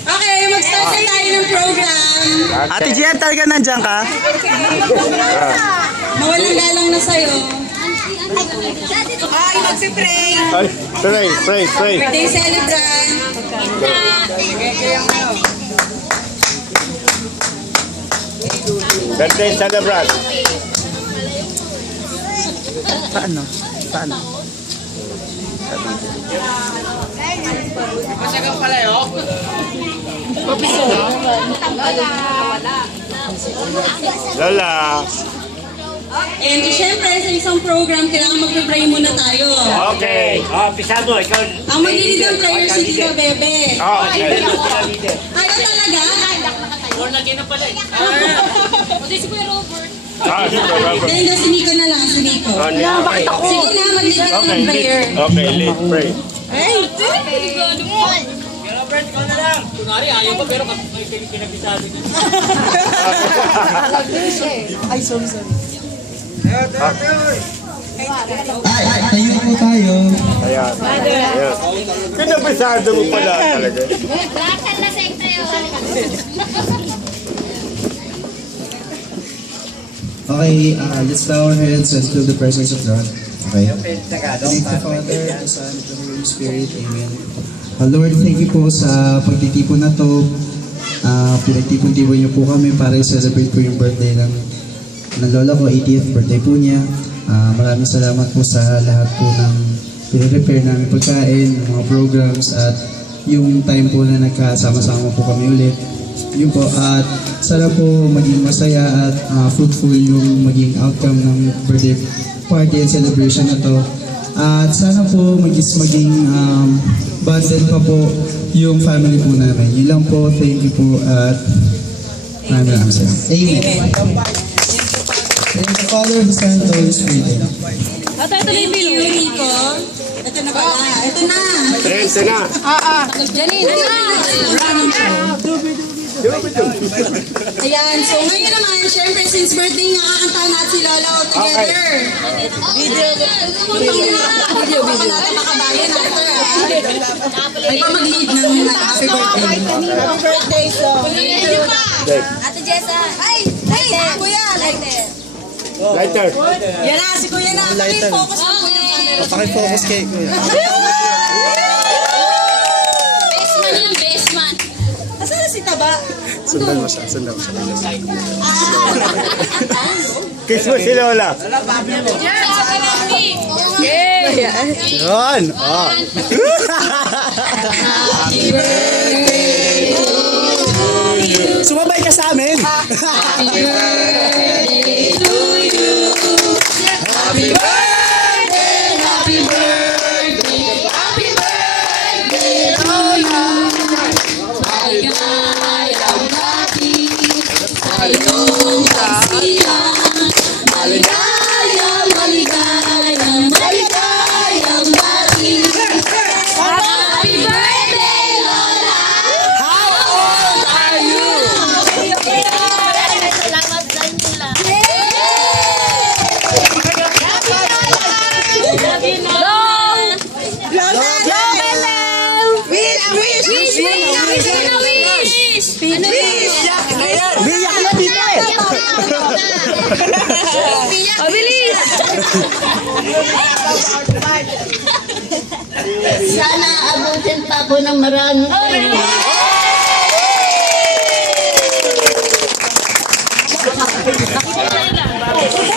Okay, mag-start na tayo ng program. Ate Gian, talaga nandiyan ka? Mawalang galang na sa'yo. Ay, magpipray. Pray. Birthday celebrant. Birthday celebrant. Paano? Lola. And syempre, sa isang program, kailangan mag-pray muna tayo. Okay. Pisa mo, ikaw. Ang mag-lead ng prayer si Tito Bebe. Okay. Tayo talaga? Lagi na pala eh. Hindi, si Nico na lang, si Nico. Sige na, mag-lead ka na ng prayer. Okay, lead pray. Pero friend, ikaw na lang. Kunwari, ayaw pa pero pinabisado niya. Tayo po tayo. Ayan. Pinabisado mo pala talaga. Okay, let's bow our heads and feel the presence of God. Okay. Thank the Father, the Son, and the Holy Spirit. Amen. Lord, thank you po sa pagtitipon na to. Pinagtipon-tipon niyo po kami para i-celebrate po yung birthday ng lola ko, 80th birthday po niya. Maraming salamat po sa lahat po ng pinag-prepare namin pagkain, mga programs, at yung time po na nagkasama-sama po kami ulit. Yun po, at sana po maging masaya at fruitful yung maging outcome ng birthday party and celebration na to. At sana po maging bonded pa po yung family po namin. Yun lang po, thank you po, at maraming salamat. Amen. Thank the Father, the Son, and the Holy Spirit. Thank you, Nico. Ito na ba? Ito na. Prensa na. Janine, Ayan, so ngayon naman, syempre, since birthday niya, kakanta natin si Lola all together. Video. Natin makabayan after, Ay pa mag-lead ng happy birthday. Happy birthday, so. Ate Jessa. Ay, kuya, lighter. Lighter. Yan na, si kuya na. Focus mo kuya. Pakifocus kay Kuya. Bestman yung bestman. Asan na si Taba? Sundan mo siya. Kiss mo si Lola. Yun! Oh. Sumabay ka sa amin! Biyak na dito eh! Bilis! Sana abutin pa ako ng marami.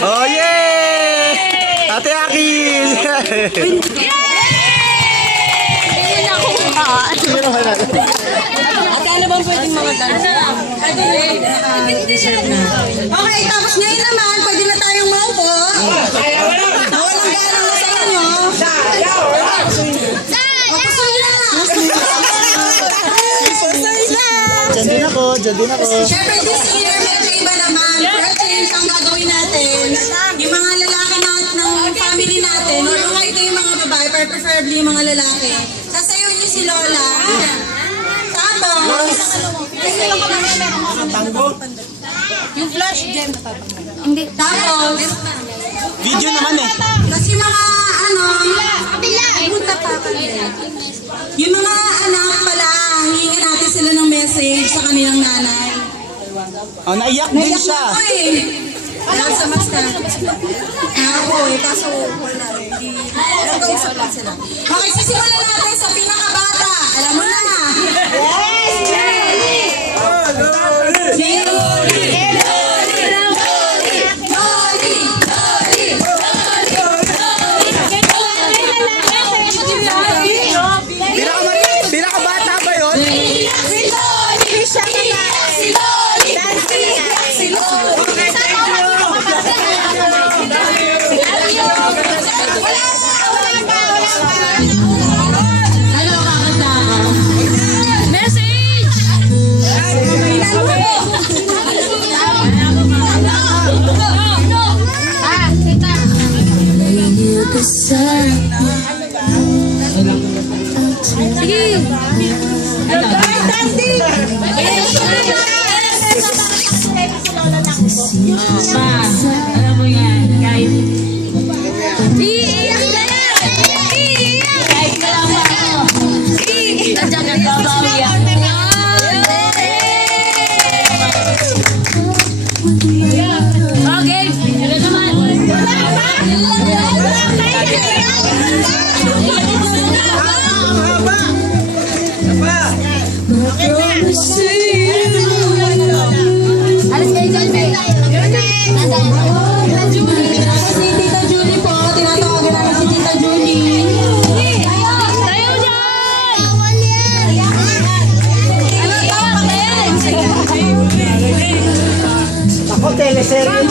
Oh yeah! Ate Aki! Ate, ano bang pwedeng mga dancer? Okay, tapos ngayon naman, pwede na tayong maupo. Walang galang na sa inyo. Diyan din ako. Siyempre, this year, medyo iba naman. For a change, ang gagawin natin, yung mga lalaki ng family natin, or kung ito yung mga babae, pero preferably yung mga lalaki, sasayaw niyo si Lola. Tapos, yung flash gem. Hindi. Tapos, Video naman eh. kasi mga punta pa. Yung mga anak pala, Oh, naiyak din Naiyak siya. na ako eh. Dahil sa mas na. Ako eh, kaso wala. Hindi. Nag-uusap lang sila. Okay, sisimulan natin sa pinakabata. Alam mo na. Pinakabata ba yun? Alam mo yan, kahit iiyak na yan! Iiyak! Kahit malama ako, iiyak! Diyan nagbabawi ako. Okay, ano naman? Alas kayo dyan, May. Si Tita Julie po. Tinatawagan namin si Tita Julie. Tayo dyan! Ano tawag na yan?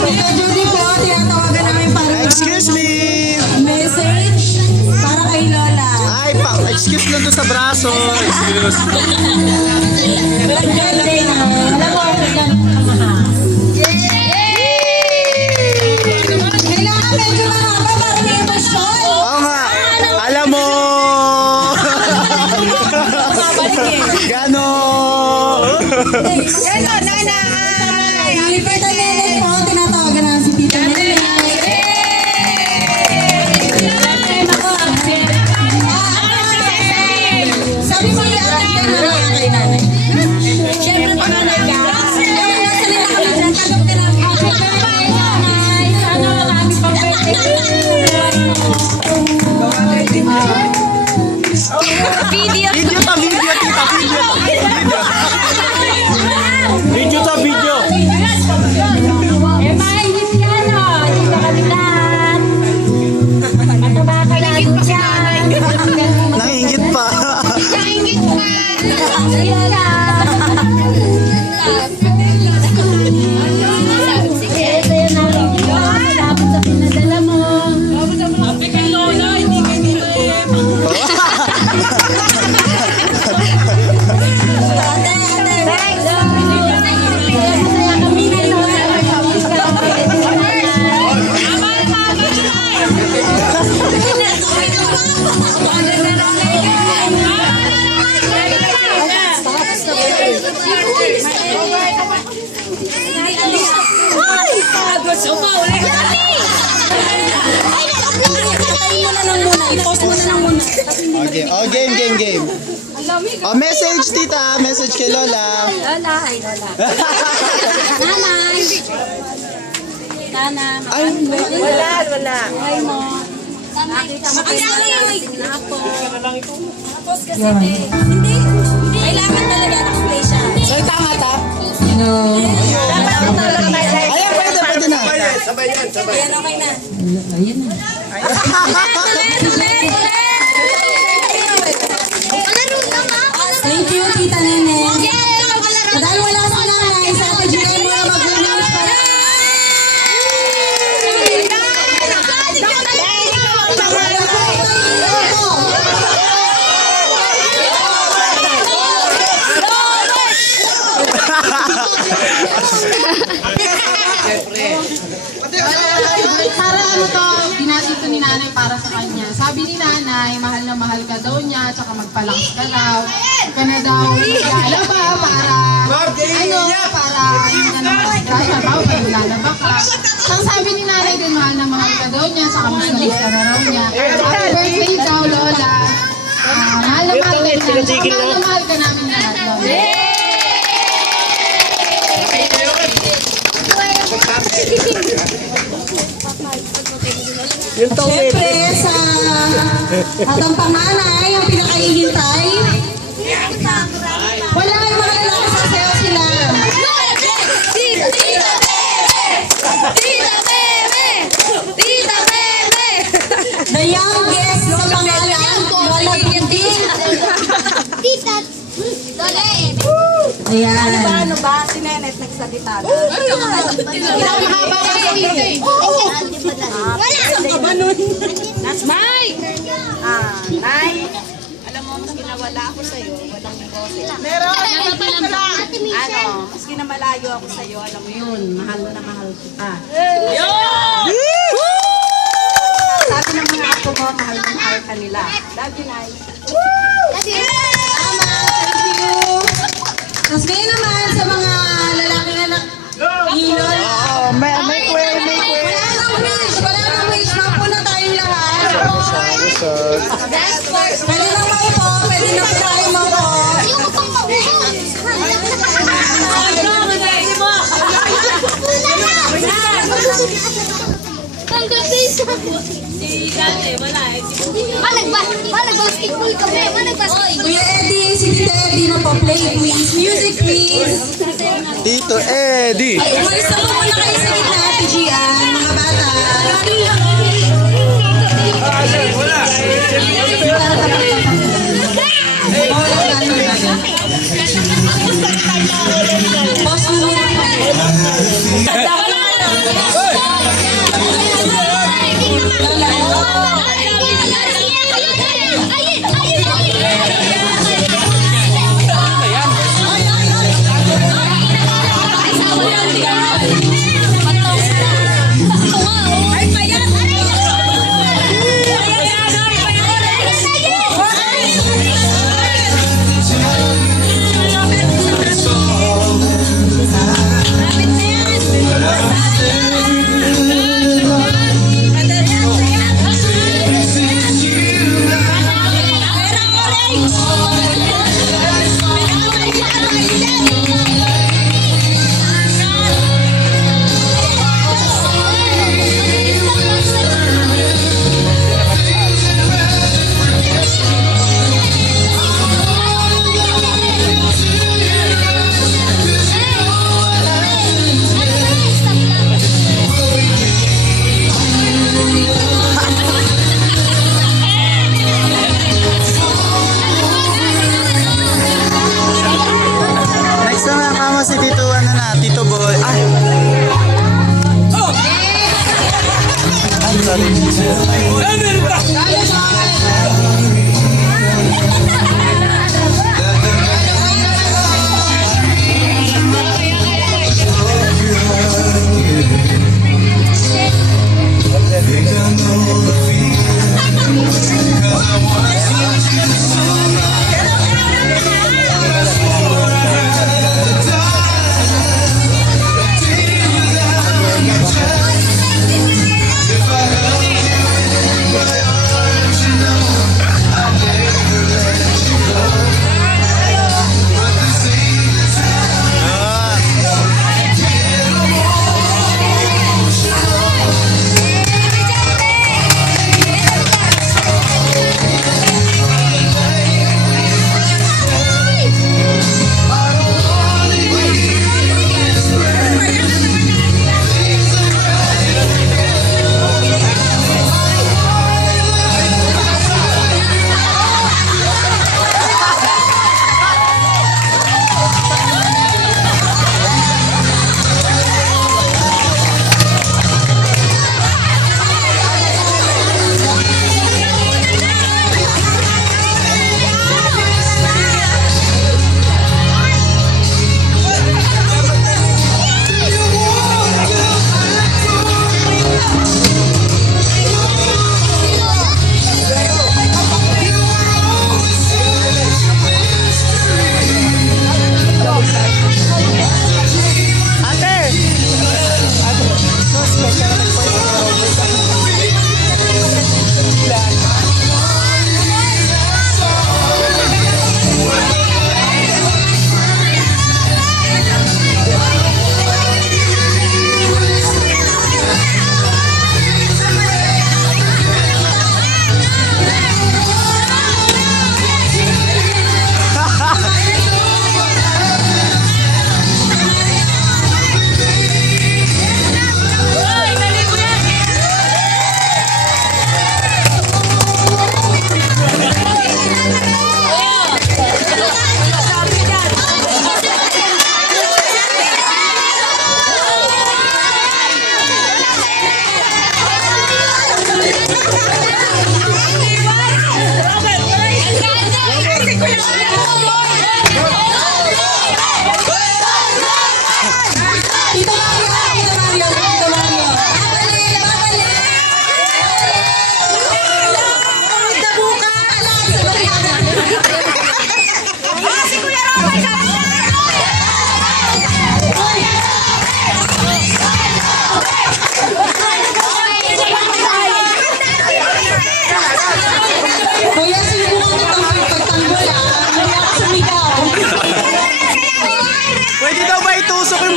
Tita Julie po. Tinatawagan namin para Excuse me! message para kay Lola. Ay, excuse lang to sa braso. Excuse. Birthday na. Alam mo, kailangan medyo mahaba para may emosyon. Oo nga. Alam mo. Gano. Happy birthday, Neneng po. Tinatawagan namin si Tita Neneng. Sabi mo yung ating nanay kay nanay. Siyempre pa nanay ka. Nasa na kami dyan. Tagap ka namin. Sana marami pang video. Video to, video, tita, video. Video to, video. Eh, maingit yan, oh. Dito kami lahat. Mataba ka lang dyan. Nangingit pa. Sige lang. Ito yun namin dito. Malapit sa pinadala mo. Sabi kay Lola, hindi kay Tito Em. Okay. Oh, game. Oh, message, tita. Message kay Lola. Lola, hi Lola. Nanay. Nana, Ay, wala. Hi mo. Nakita mo na ako. Tapos kasi hindi. Kailangan talaga naka-play siya. ayan, pwede na. Sabay yan. Ayan, okay na. Thank you, Tita Nene. Dahil wala sa nanay, sa Ate Julie mo na mag-winners para. Para ano to, binati to ni nanay para sa kanya. Sabi ni nanay, mahal na mahal ka daw niya, tsaka magpalakas ka daw. Ka na daw, lalaba para, para hindi na naman disgrasya ba, o lalaba ka. Ang sabi ni nanay din, mahal na mahal ka daw niya, tsaka mas nalis ka na raw niya. Happy birthday daw, Lola. Mahal na mahal ka namin, tsaka mahal na mahal ka namin lahat, Lola. Yung tong Siyempre, sa atang panganay, ang pinakahihintay. Wala kayong mga lalaki sa sayo sila. Tita Bebe! The youngest sa pangalan, Lola Beauty. Tita Dole! Ayan. Ano ba? Si Nenet nagsalita na. Pinakamahaba ka sa tita eh. Wala! Mike! Nay, alam mo, maski nawala ako sa'yo, walang boses. Maski na malayo ako sa'yo, alam mo yun, mahal na mahal kita. Sabi ng mga ako mo, mahal na mahal ka nila. Love you, Nay. Thank you. Tapos ngayon naman sa mga lalaki na hilol. May quay. Wala nang wish. Mapuna tayong lahat. Pwede na maupo. Pwede na po tayong maupo. Basketball kami. Kuya Eddie, si Tita Eddie na po. Play please. Music please. Tito Eddie. Umalis na po muna kayo sa gitna, Ate Gian, mga bata. Boss mo muna.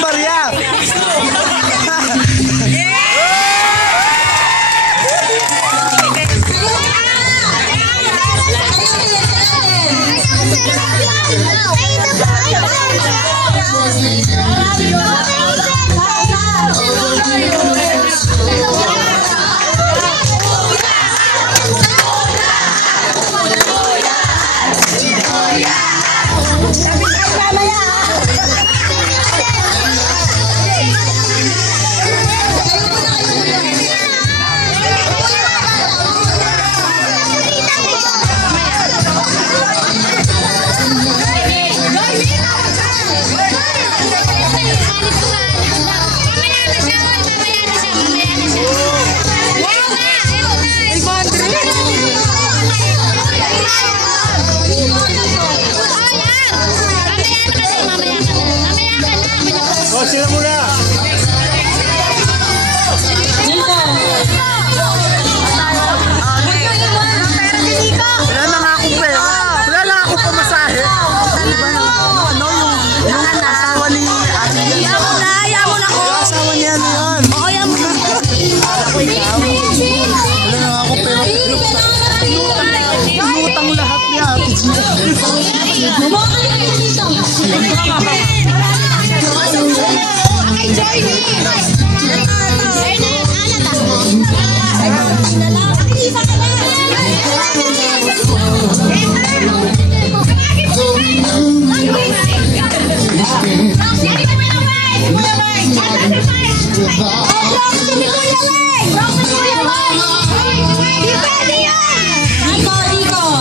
barya. O, sila muna. Wala na nga akong pera. Wala na akong pamasahe. Diba yung asawa ni Ate Yan. Ayaw na ko. Asawa ni ano yan? Oo, ayaw mo na. Wala na nga akong pera. Inutang lahat ni Ate Yan. Rico!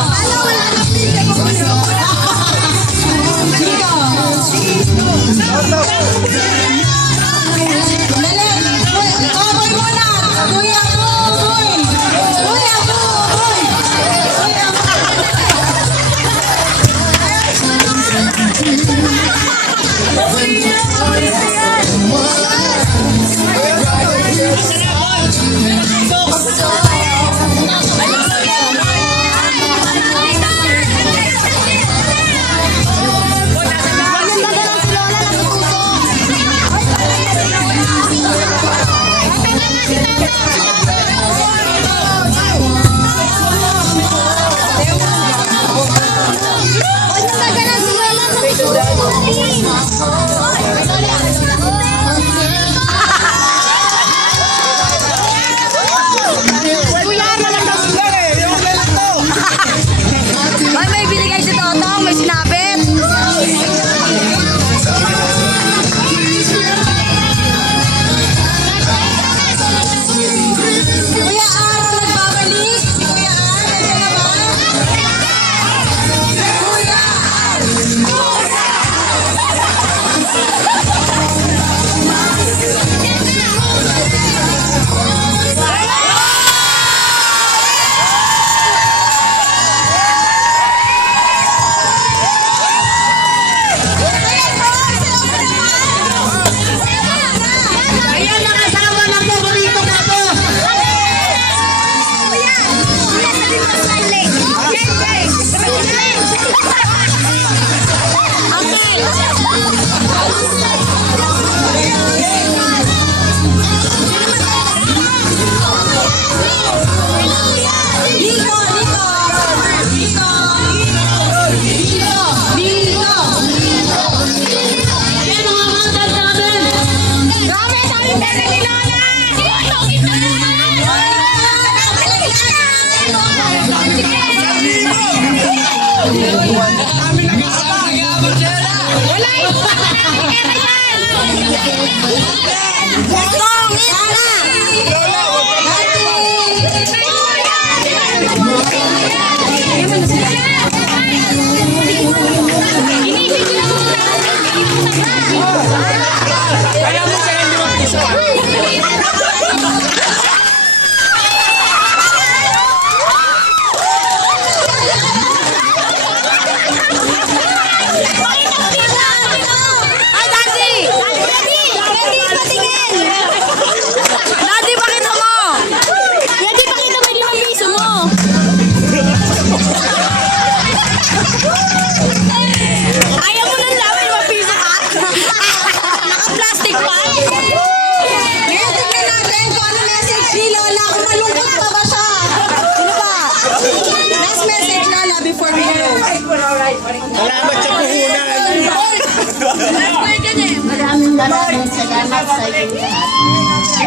salamat sa inyong lahat.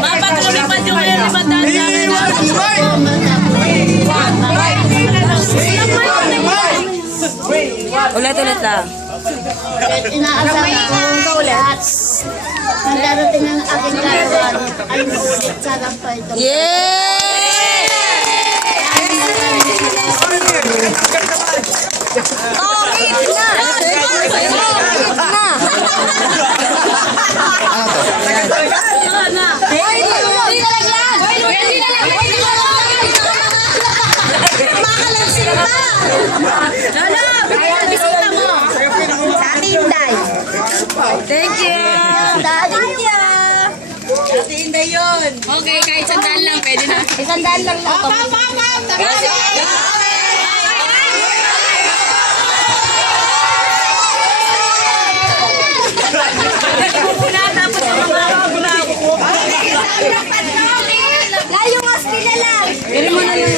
Mapag-lumipad yung ngayon ni Madal namin. Ulit lang. Inaasahan ko lahat. Nang darating ang aking karawan ay maulit sa lampay ito. Thank you. Ate Inday yun. Okay, kahit sandal lang, pwede na. Isandaan lang na ito. Layo mas lang. Pero mo na lang.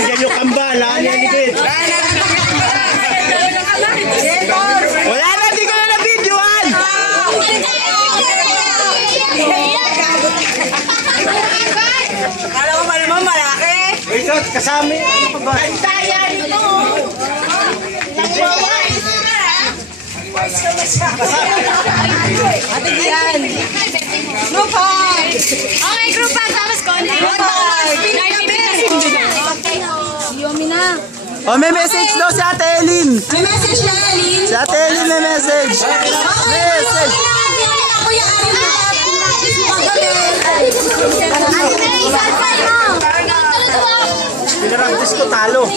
Andiyan yung kambal, andiyan dikit. Wala na, di ko na na-videoan! Kala ko ba naman malaki? Ito, kasama yun. Ano pa ba? Ate Gian. Group hug. Okay, group hug. Tapos konti. Group hug. Yomi na. Oh, may message daw si Ate Elin. May message na, Alin. Si Ate Elin may message. Message. Kuya Arin na practice mo kagabi. Pinarangtis ko talo.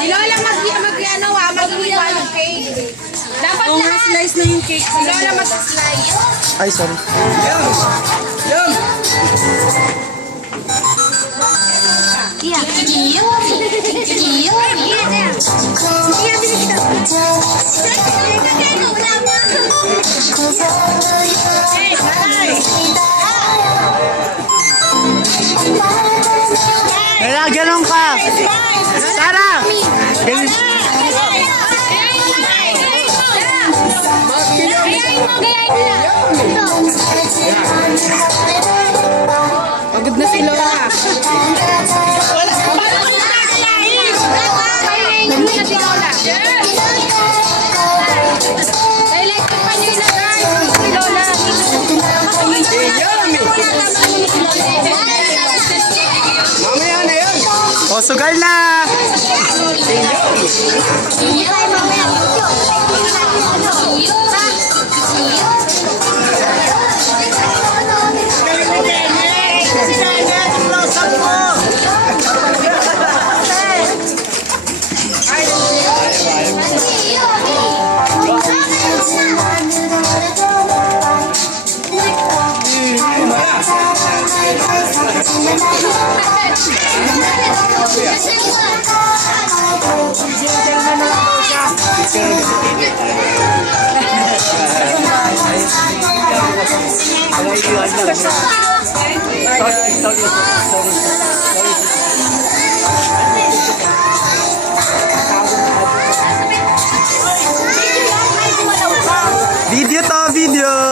Lola, mag-iwa yung cake. Dapat na slice na yung cake. Lola, mag-slice. Ay, sorry. Kaya ganun ka. Sarah! Ganun. Pagod na si Lola. O, sugal na! Video to, video!